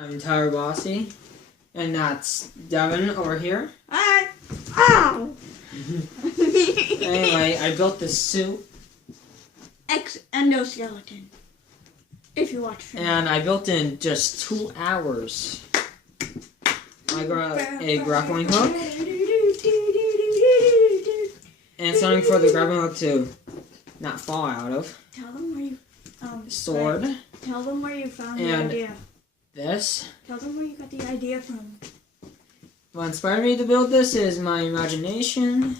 I'm Tyler Bossy, and that's Devin over here. Ow! Anyway, I built this suit. Endoskeleton. If you watch film. And I built in just 2 hours. I got a grappling hook and something for the grappling hook to not fall out of. Tell them where you Sword. Tell them where you found the And idea. this. Tell them where you got the idea from. What inspired me to build this is my imagination.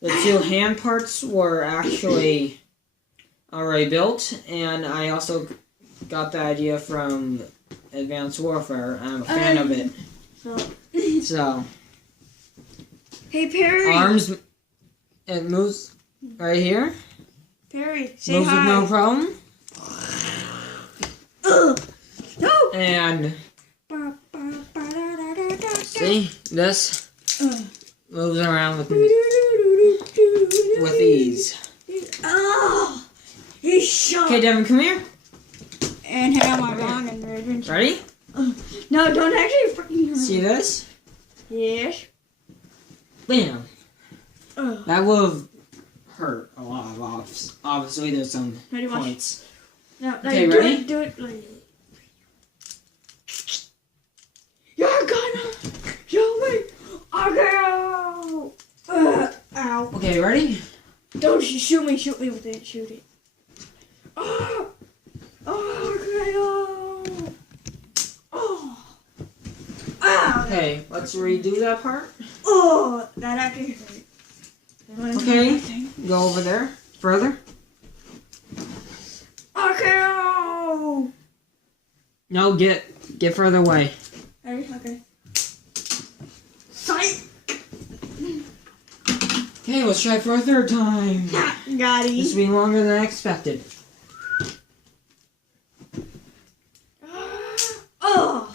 The 2 hand parts were actually already built, and I also got the idea from Advanced Warfare. I'm a fan of it. So, Hey Perry. arms, it moves right here. Perry, say Moves hi. with no problem. No. And see, this moves around with ease. Oh, he's shot. Okay, Devin, come here. And hang on my gun and ribbons. Ready? No, don't actually freaking hurt. See this? Yes. Bam. That would have hurt a lot of obviously there's some Ready, watch. points. No, Okay, do ready? it. Do it. Like, you're gonna show me. Okay. Ow. Okay, ready? Don't shoot me. Shoot me with it. Shoot it. Oh. Okay. Oh. Ow. Okay, let's redo that part. Oh, that actually hurt. Okay, go over there further. Okay. No, get further away. Okay. Psych. Okay, let's try for a 3rd time. Got This it. will be longer than I expected. Oh.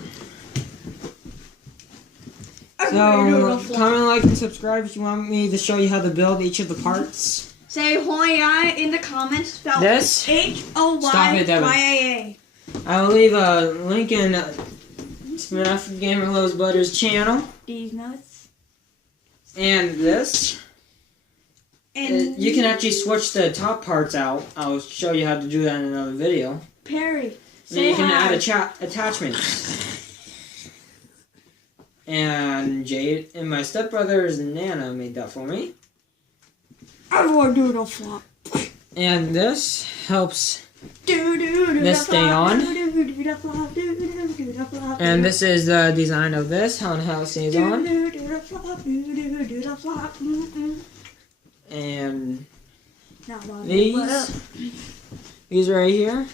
So, comment, like, and subscribe if you want me to show you how to build each of the parts. Say Hoya in the comments. Spell This? Stop it, Devin. HOYYA. I will leave a link in Smith Gamer Loves Butter's channel. These nuts. And this. And You can actually switch the top parts out. I'll show you how to do that in another video. Perry. And then you can hi. add attachments. And Jade and my stepbrother's Nana made that for me. I want to do the flop. And this helps. Do This stay on. the flop. And this is the design of this, on how it stays on. Do the flop. Do the flop. And Now, these right here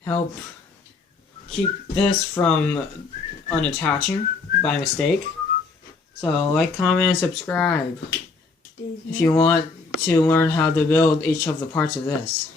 help keep this from unattaching by mistake. So like, comment, and subscribe if you want to learn how to build each of the parts of this.